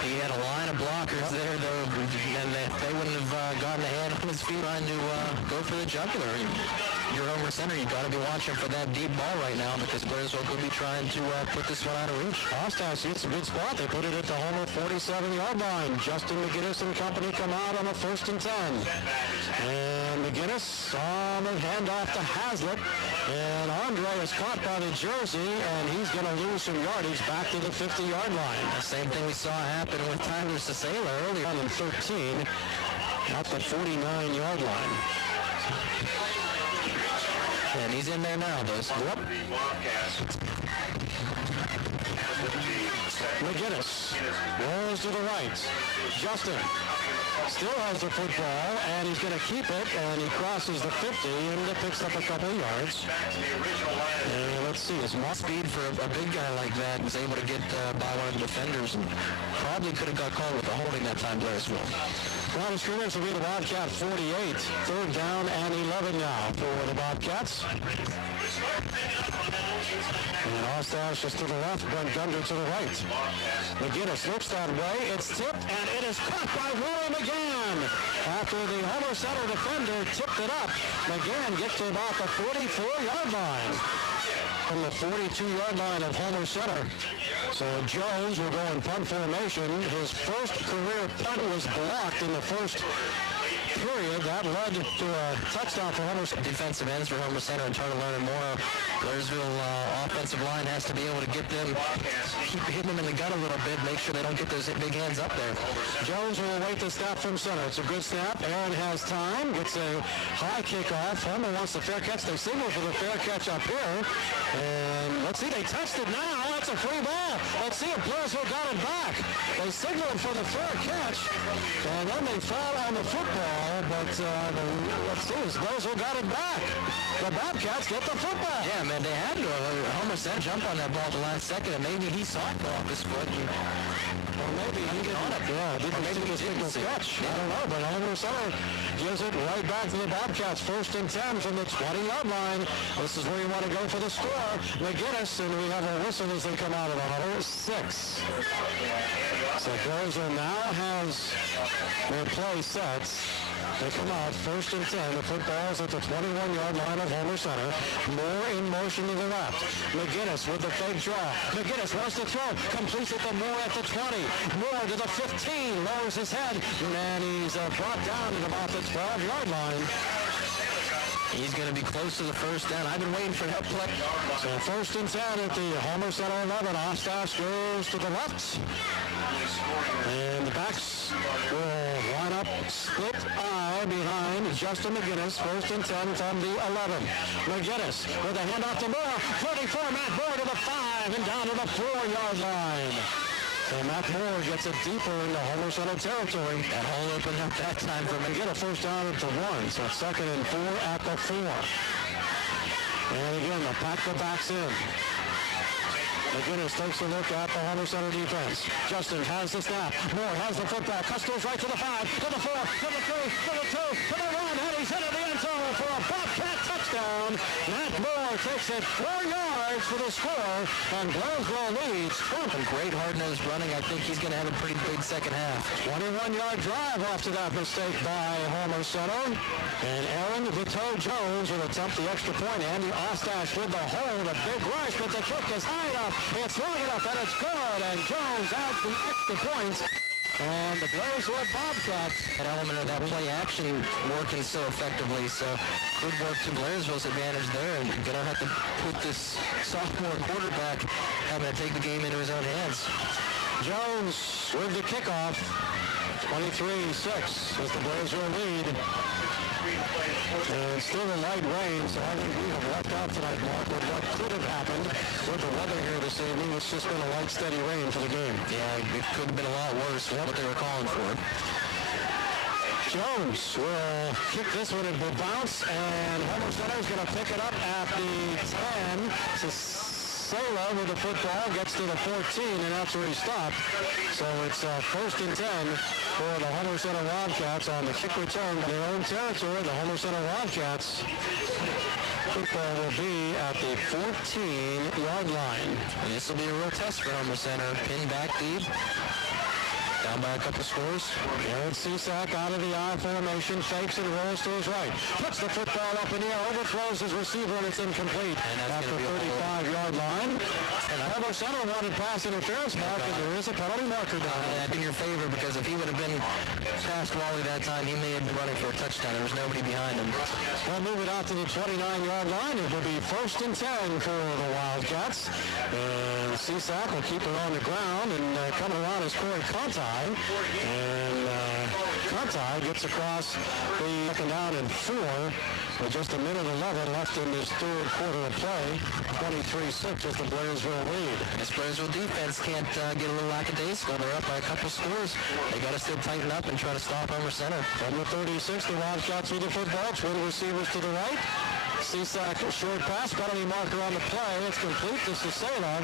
He had a line of blockers there, though, and they wouldn't have gotten a hand on his feet trying to go for the jugular. You're Homer Center, you've got to be watching for that deep ball right now, because Blairsville could be trying to put this one out of reach. Ostash hits a good spot. They put it at the Homer 47-yard line. Justin McGinnis and company come out on a first and 10. And McGinnis on the handoff to Hazlitt. And Andre is caught by the jersey, and he's going to lose some yardage back to the 50-yard line. The same thing we saw happen with Tyler Sasela earlier. On 13 at the 49-yard line. And he's in there now, though. Yep. McGinnis rolls to the right. Justin still has the football, and he's going to keep it, and he crosses the 50 and picks up a couple of yards. And let's see, his speed for a big guy like that, was able to get by one of the defenders, and probably could have got called with a holding that time, Blairsville. Line of scrimmage will be the Bobcat 48. Third down and 11 now for the Bobcats. And Ostash is to the left, Brent Gunder to the right. McGinnis looks that way. It's tipped, and it is caught by William again. After the Homer Center defender tipped it up, McGann gets to about the 44-yard line. From the 42-yard line of Homer Center. So Jones will go in punt formation. His first career punt was blocked in the first period. That led to a touchdown for Homer Center. Defensive ends for Homer Center and Turner learning more. Blairsville offensive line has to be able to get them, keep hitting them in the gut a little bit, make sure they don't get those big hands up there. Jones will await the snap from center. It's a good snap. Aaron has time, gets a high kickoff. Homer wants the fair catch. They signal for the fair catch up here. And let's see, they touched it now. That's a free ball. Let's see if Blairsville got it back. They signaled for the fair catch, and then they fall on the football, but let's see, Blairsville got it back. The Bobcats get the football. Yeah, man, they had to. Homer Center jump on that ball at the last second, and maybe he saw it go off his foot. Or maybe he didn't on it. Yeah, didn't see the signal catch. I don't know, but Homer Center gives it right back to the Bobcats. First and 10 from the 20-yard line. This is where you want to go for the score. McGinnis, and we have a whistle as they come out of the huddle. 6. So Blairsville now has their play sets. They come out first and 10. The football's at the 21-yard line of Homer Center. Moore in motion to the left. McGinnis with the fake draw. McGinnis wants to throw. Completes it to Moore at the 20. Moore to the 15. Lowers his head. And he's brought down at about the 12-yard line. He's going to be close to the first down. I've been waiting for that play. So first and 10 at the Homer Center 11. Ostash goes to the left. And the backs will line up split eye behind Justin McGinnis. First and 10 from the 11. McGinnis with a handoff to Moore. 34, Matt Moore to the 5 and down to the 4-yard line. So Matt Moore gets it deeper into Homer Center territory. That hole opened up that time for him. Get a first down at the 1. So second and 4 at the 4. And again, they'll pack the backs in. McGinnis takes a look at the Homer Center defense. Justin has the snap. Moore has the football. Cuts goes right to the 5, to the 4, to the 3, to the 2, to the 1, and he's into the end zone for a Bobcat touchdown. Matt Moore Moore takes it 4 yards for the score, and Blairsville leads 20. Great hard-nosed running. I think he's going to have a pretty big second half. 21-yard drive after that mistake by Homer Center. And Aaron Vito-Jones will attempt the extra point. Andy Ostash with the hold. A big rush, but the kick is high enough. It's long enough, and it's good. And Jones adds the extra points. And the Blairsville Bobcats. That element of that play action working so effectively. So good work to Blairsville's advantage there. And going to have to put this sophomore quarterback having to take the game into his own hands. Jones with the kickoff. 23-6 is the Blairsville lead. And still a light rain, so I think we have left out tonight, Mark, with what could have happened with the weather here this evening. It's just been a light, steady rain for the game. Yeah, it could have been a lot worse than what they were calling for. Jones will kick this one. It will bounce, and Homer Center is going to pick it up at the 10. Sala with the football gets to the 14, and that's where he stopped. So it's first and 10 for the Homer Center Wildcats on the kick return to their own territory. The Homer Center Wildcats football will be at the 14-yard line. And this will be a real test for Homer Center. Pin back deep. Down by a couple scores. Garrett Cisak out of the I formation, fakes and rolls to his right. Puts the football up in the air, overthrows his receiver, and it's incomplete at the 35-yard line. And Homer Center wanted pass interference mark, and there is a penalty marker down there. That's in your favor, because if he would have been past Wally that time, he may have been running for a touchdown. There was nobody behind him. We'll move it out to the 29-yard line. It will be first and 10 for the Wildcats. And Cisak will keep it on the ground, and coming around is Corey Conti. And Conti gets across the second down and 4 with just a minute 11 left in this third quarter of play. 23-6 is the Blairsville lead. This Blairsville defense can't get a little lackadaisical. They're up by a couple scores. They got to still tighten up and try to stop Homer Center. From the 36, the Wildcats with the football. Twin receivers to the right. Cisak short pass, penalty marker on the play. It's complete to Sisela.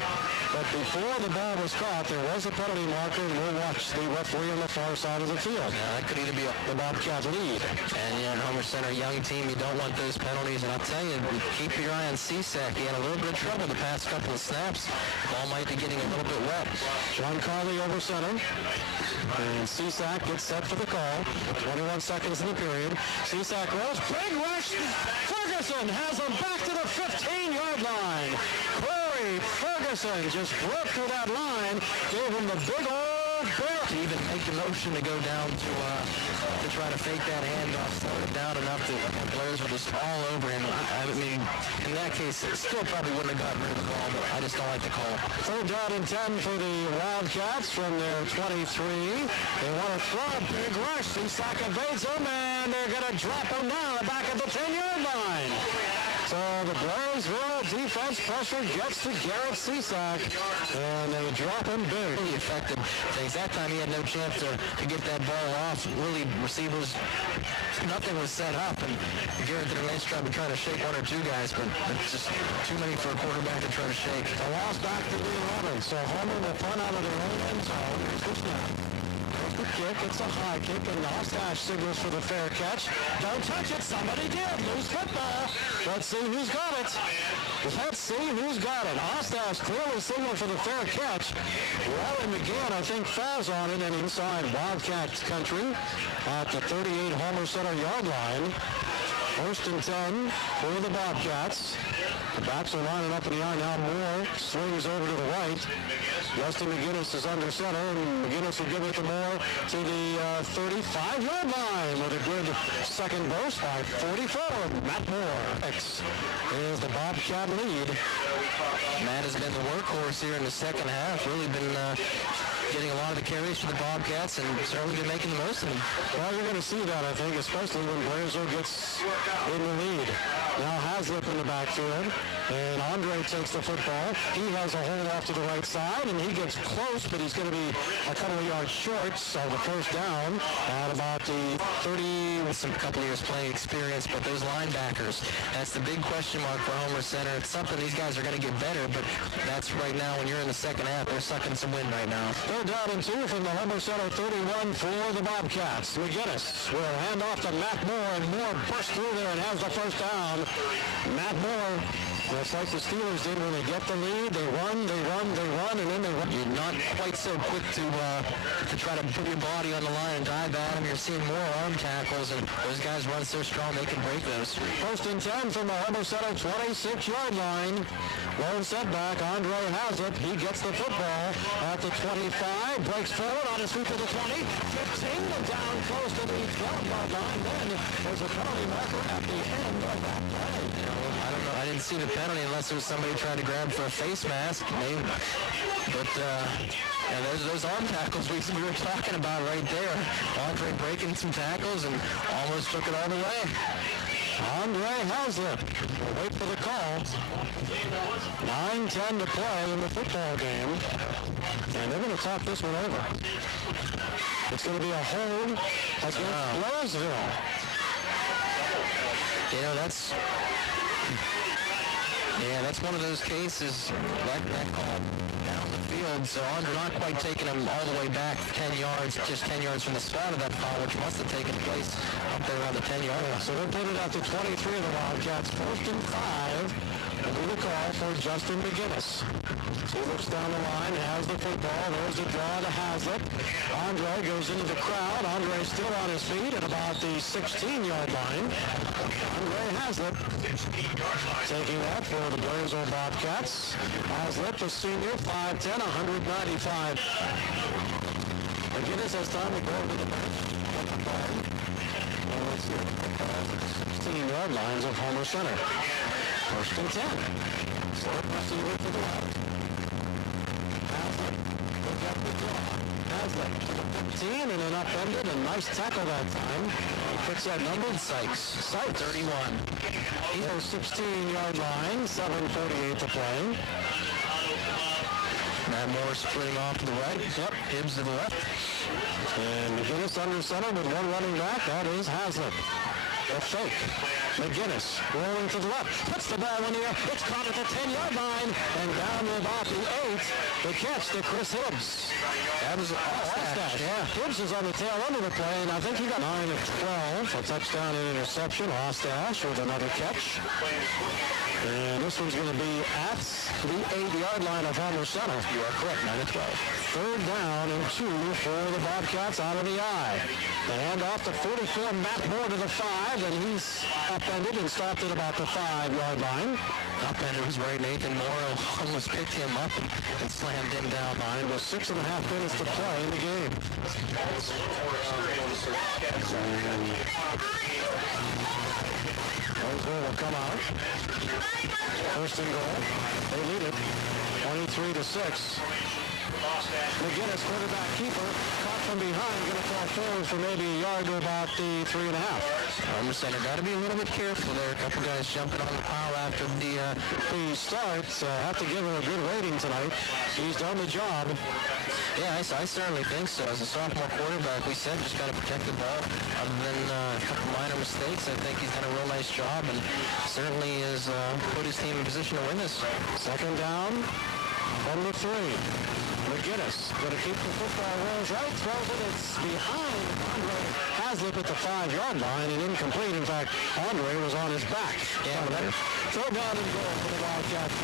But before the ball was caught, there was a penalty marker, and we'll watch the referee on the far side of the field. Yeah, that could either be the Bobcat lead. And yeah, Homer Center, young team, you don't want those penalties. And I'll tell you, keep your eye on Cisak. He had a little bit of trouble the past couple of snaps. Ball might be getting a little bit wet. John Carley over center. And Cisak gets set for the call. 21 seconds in the period. Cisak rolls. Big rush. Ferguson has him back to the 15-yard line. Corey Ferguson just broke through that line. Gave him the big old bear. To even make the motion to go down to try to fake that handoff. Slowed it down enough that players were just all over him. I mean, in that case, it still probably wouldn't have gotten rid of the ball, but I just don't like the call. Third down and 10 for the Wildcats from their 23. They want to throw a big rush. Cisak evades them, and they're going to drop him down back at the 10-yard line. So the Blairsville defense pressure gets to Garrett Cisak, and they drop him big. Really effective things. That time he had no chance to get that ball off. Really, receivers, nothing was set up, and Garrett did a nice job of trying to shake one or two guys, but it's just too many for a quarterback to try to shake. The loss back to the 11, so Homer will punt out of their own end zone. Here's the snap. The kick, it's a high kick, and Ostash signals for the fair catch. Don't touch it, somebody did. Loose football. Let's see who's got it. Let's see who's got it. Ostash clearly signaled for the fair catch. Wally McGinn, I think, falls on it, and inside Wildcat country at the 38 Homer Center yard line. First and 10 for the Bobcats. The backs are lining up in the eye now. Moore swings over to the right. Justin McGinnis is under center, and McGinnis will give it to Moore to the 35-yard line with a good second burst by 44. Matt Moore is the Bobcat lead. Matt has been the workhorse here in the second half. Really been getting a lot of the carries for the Bobcats, and certainly been making the most of them. Well, you're going to see that, I think, especially when Blairsville gets in the lead. Now Haslip in the backfield, and Andre takes the football. He has a hold off to the right side, and he gets close, but he's going to be a couple of yards short, so the first down at about the 30. With some couple of years playing experience, but those linebackers, that's the big question mark for Homer Center. It's something these guys are going to get better, but that's right now when you're in the second half, they're sucking some wind right now. Third down and 2 from the Homer Center 31 for the Bobcats. McGinnis will hand off to Matt Moore, and Moore bursts through there and has the first down. Matt Moore Just like the Steelers did when they get the lead, they run, and then they run. You're not quite so quick to try to put your body on the line and dive at them. You're seeing more arm tackles, and those guys run so strong they can break those. 1st and 10 from the Homer Center 26-yard line. Lone setback, Andre Hazlitt. He gets the football at the 25, breaks forward on his feet to the 20, 15, and down close to the 12-yard line. Then there's a penalty marker at the end of that play. I don't know. I didn't see the penalty unless it was somebody trying to grab for a face mask, maybe. But yeah, those arm tackles we were talking about right there. Andre breaking some tackles and almost took it all the way. Andre Hazlitt will wait for the call. 9:10 to play in the football game. And they're going to talk this one over. It's going to be a hold against Blairsville. You know, that's one of those cases like that call down the field. So Andre not quite taking him all the way back 10 yards, just 10 yards from the start of that foul, which must have taken place up there around the 10-yard line. So they'll put it at the 23 of the Wildcats. 1st and 5. Will be the call for Justin McGinnis. He looks down the line, has the football. There's the draw to Hazlitt. Andre goes into the crowd. Andre still on his feet at about the 16-yard line. Andre Hazlitt taking that for the Blairsville Bobcats. Hazlitt, the senior, 5'10", 195. McGinnis has time to go to the bench. Let's see the 16-yard lines of Homer Center. 1st and 10. Slip receiver to the left. Hazlitt. Look up the draw. Hazlitt to the 15 and an upended and nice tackle that time. He puts that number in Sykes. 31. He's on 16-yard line. 7:48 to play. Matt Moore splitting off to the right. Yep. Hibbs to the left. And McGinnis under center with one running back. That is Hazlitt. A fake. McGinnis rolling to the left. Puts the ball in the air. It's caught at the 10-yard line. And down to about the 8. The catch to Chris Hibbs. That was Ostash. Yeah. Hibbs is on the tail end of the play. And I think he got 9 of 12. A touchdown and interception. Ostash with another catch. And this one's going to be at the 8-yard line of Homer Center. You are correct, 9 of 12. 3rd down and 2 for the Bobcats out of the eye. The handoff to 44, Matt Moore to the 5, and he's upended and stopped at about the 5-yard line. Upended was right. Nathan Moore almost picked him up and slammed him down. It was 6.5 minutes to play in the game. Blairsville will come out. 1st and goal. They lead it 23-6. McGinnis, quarterback keeper, caught from behind, going to fall forward for maybe a yard to about the 3.5. Homer Center got to be a little bit careful there. A couple guys jumping on the pile after the start. Have to give him a good rating tonight. He's done the job. Yeah, I certainly think so. As a sophomore quarterback, we said just got to protect the ball. Other than a couple minor mistakes, I think he's done a real nice job and certainly has put his team in position to win this. 2nd down from the 3. McGinnis going to keep the football, rolls right, throws it. It's behind Andre Hazlitt at the 5-yard line and incomplete. In fact, Andre was on his back. Yeah, throw down and goal for the Wildcats.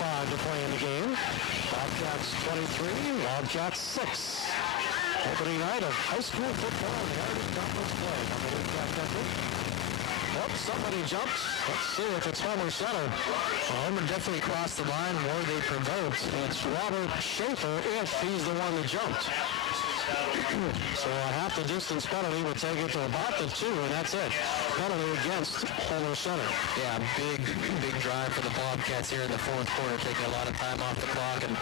5:25 to play in the game. Wildcats 23, Wildcats 6. Opening night of high school football in the Heritage Conference play on the Wildcat Country. Oh, somebody jumped. Let's see if it's Homer Center. Well, Homer definitely crossed the line where they provoked. It's Robert Schaefer if he's the one that jumped. So a half the distance penalty would take it to about the 2, and that's it. Penalty against Homer Center. Yeah, big drive for the Bobcats here in the 4th quarter, taking a lot of time off the clock. And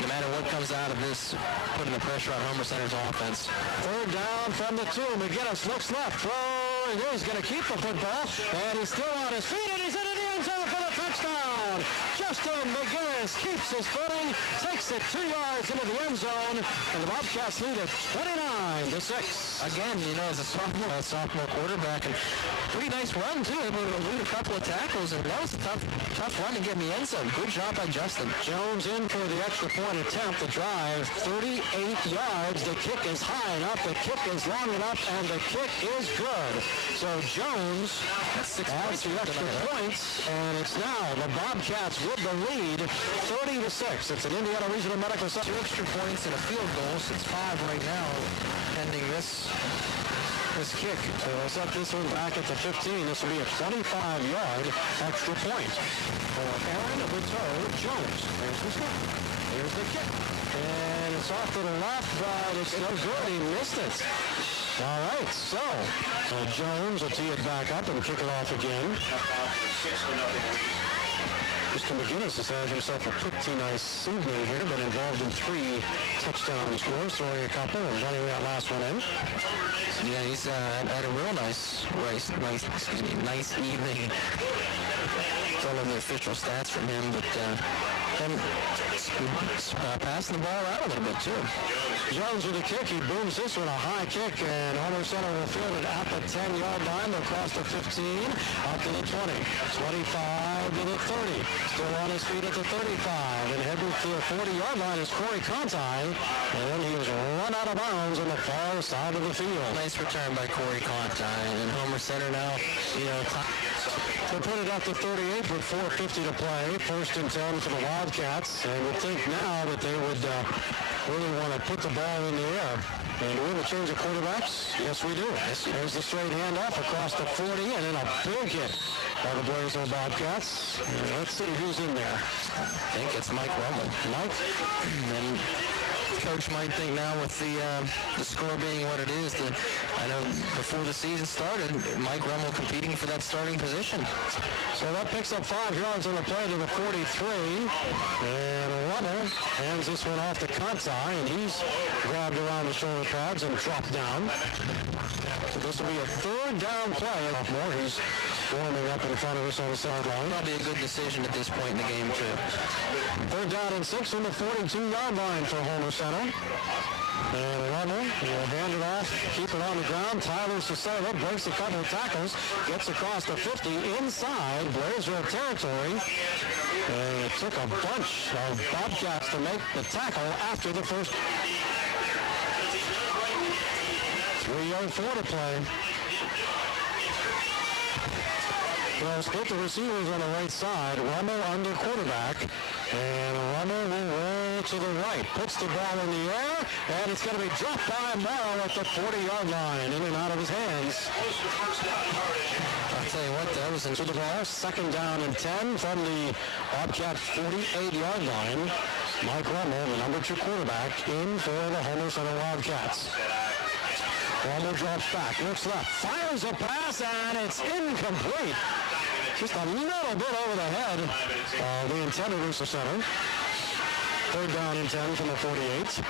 no matter what comes out of this, putting the pressure on Homer Center's offense. 3rd down from the 2. McGinnis looks left. Throw. He's going to keep the football, and he's still on his feet, and he's into the end zone for the touchdown. Justin McGinnis keeps his footing, takes it 2 yards into the end zone, and the Bobcats lead at 29-6. Again, you know, as a sophomore quarterback, and pretty nice run, too. Able to elude a couple of tackles, and that was a tough run to get me in zone. Good job by Justin. Jones in for the extra point attempt. The drive, 38 yards. The kick is high enough. The kick is long enough, and the kick is good. So Jones adds the extra points, and it's now the Bobcats with the lead, 30-6. It's an Indiana Regional Medical Center. 2 extra points and a field goal. So it's 5 right now, pending this kick. So we'll set this one back at the 15. This will be a 25-yard extra point for Aaron Jones. There's the snap. Here's the kick. And it's off to the left, but it's no good. He missed it. All right, so Jones will tee it back up and kick it off again. Mr. McGinnis has had himself a pretty nice evening here, been involved in 3 touchdown scores, throwing a couple and running that last one in. Yeah, he's had a real nice evening. Don't know the official stats from him, but passing the ball around a little bit too. Jones with a kick. He booms this one, a high kick, and Homer Center will field it at the 10-yard line. They'll cross the 15, up to the 20, 25 to the 30. Still on his feet at the 35, and heading to the 40-yard line is Corey Conti, and then he was run out of bounds on the far side of the field. Nice return by Corey Conti, and Homer Center now, you know, they put it at the 38 with 4:50 to play. 1st and 10 for the Wildcats. And would think now that they would really want to put the ball in the air. And do we have a change of quarterbacks? Yes, we do. There's the straight handoff across the 40, and then a big hit by the Blairsville Bobcats. And let's see who's in there. I think it's Mike Rummel. Mike? And Coach might think now with the score being what it is that I know before the season started, Mike Rummel competing for that starting position. So that picks up 5 yards on the play to the 43. And Rummel hands this one off to Conti, and he's grabbed around the shoulder pads and dropped down. So this will be a 3rd down play. He's warming up in front of us on the sideline. Probably a good decision at this point in the game, too. 3rd down and 6 from the 42-yard line for Homer Center. And Rummel will hand it off, keep it on the ground. Tyler Cicero breaks a couple of tackles, gets across the 50 inside Blairsville territory. And it took a bunch of Bobcats to make the tackle after the first. 3:04 to play. They'll split the receivers on the right side. Rummel under quarterback. And Rummel will roll to the right. Puts the ball in the air. And it's going to be dropped by Morrow at the 40-yard line. In and out of his hands. I'll tell you what, that was into the ball. 2nd down and 10 from the Bobcat 48-yard line. Mike Rummel, the number 2 quarterback, in for the Homer Center Wildcats. Rummel drops back, looks left, fires a pass, and it's incomplete. Just a little bit over the head of the intended Rooster Center. 3rd down and 10 from the 48.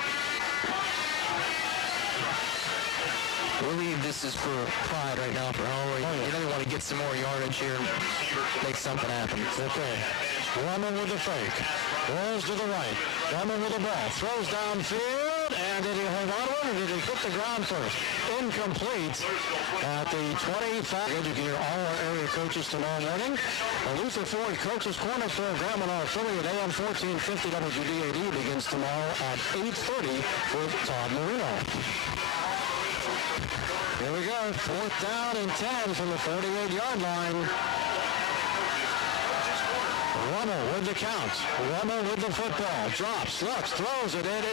Really, this is for pride right now for Homer. You really want to get some more yardage here and make something happen. Okay. Rummel with the fake. Rolls to the right. Rummel with the ball. Throws downfield. And did he hold on to it, or did he hit the ground first? Incomplete at the 25. You can hear all our area coaches tomorrow morning. The Luther Ford Coaches Corner program on our affiliate AM 1450 WDAD begins tomorrow at 8:30 with Todd Marino. Here we go. 4th down and 10 from the 48-yard line. Rummel with the count. Rummel with the football. Drops, looks, throws it. It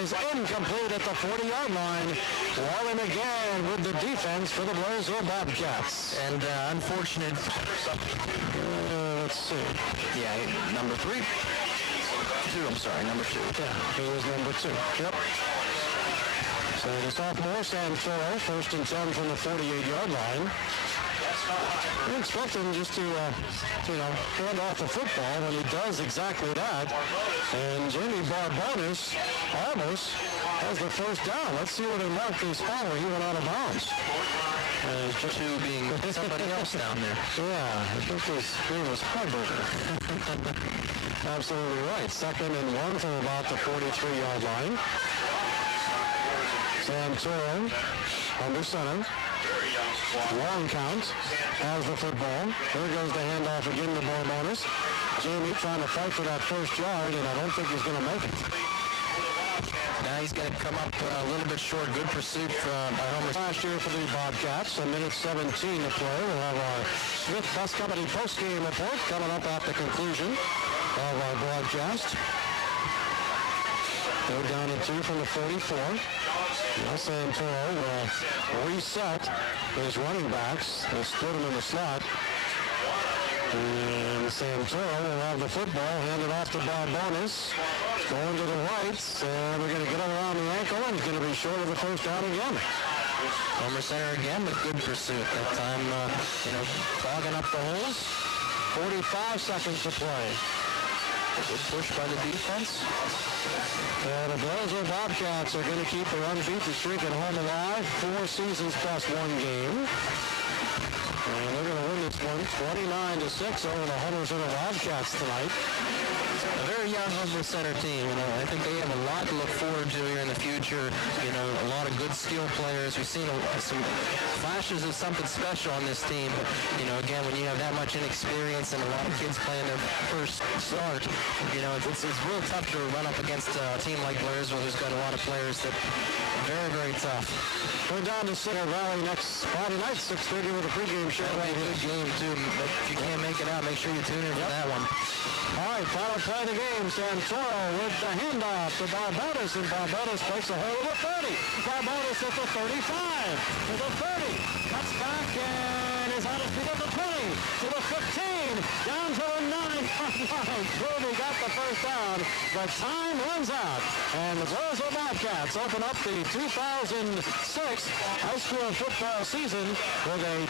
is incomplete at the 40-yard line. Wally McGann with the defense for the Blairsville Bobcats. And unfortunate. Let's see. Yeah, number 3. 2, I'm sorry, number 2. Yeah, he was number 2. Yep. So the sophomore, San Foro, 1st and 10 from the 48-yard line. I expect him just to, hand off the football when he does exactly that. And Jamie Barbonis almost has the 1st down. Let's see what he marked his spot where he went out of bounds. Just 2 being somebody else down there. Yeah, I think his name was Harburger. Absolutely right. 2nd and 1 from about the 43-yard line. Santoro under center. Long count has the football. There goes the handoff again to Barbonis. Jamie trying to fight for that first yard, and I don't think he's going to make it. Now he's going to come up a little bit short. Good pursuit by Homer. Last year for the Bobcats, a minute 17 to play. We'll have our Smith Bus Company post-game report coming up at the conclusion of our broadcast. They're down to 2 from the 44. Now Santoro will reset his running backs. They'll split them in the slot. And Santoro will have the football handed off to Barbonis. Going to the right, and we're going to get him around the ankle, and he's going to be short of the first down again. Homer Center again with good pursuit. That time, clogging up the holes. 45 seconds to play. Good push by the defense. And the Blairsville Bobcats are going to keep their unbeaten streak at home alive. 4 seasons plus 1 game. And they're going to win this one 29-6 over the Homer Center Bobcats tonight. A very young Homer Center team. I think they have a lot to look forward to here in the future. A lot of good skill players. We've seen some flashes of something special on this team. But, again, when you have that much inexperience and a lot of kids playing their first start, it's real tough to run up against a team like Blairsville, who's got a lot of players that are very, very tough. We're down to Center Valley next Friday night, 6:30 with a pregame show. That'll be a good game, too. But if you can't make it out, make sure you tune in for that one. All right, final play of the game. Santoro with the handoff to Barbonis, and Barbonis breaks a hole at the 30. Barbonis at the 35, to the 30, cuts back and is on his feet at the 20, to the 15, down to the 9. Brody got the first down, but time runs out, and the Blairsville Bobcats open up the 2006 high school football season with a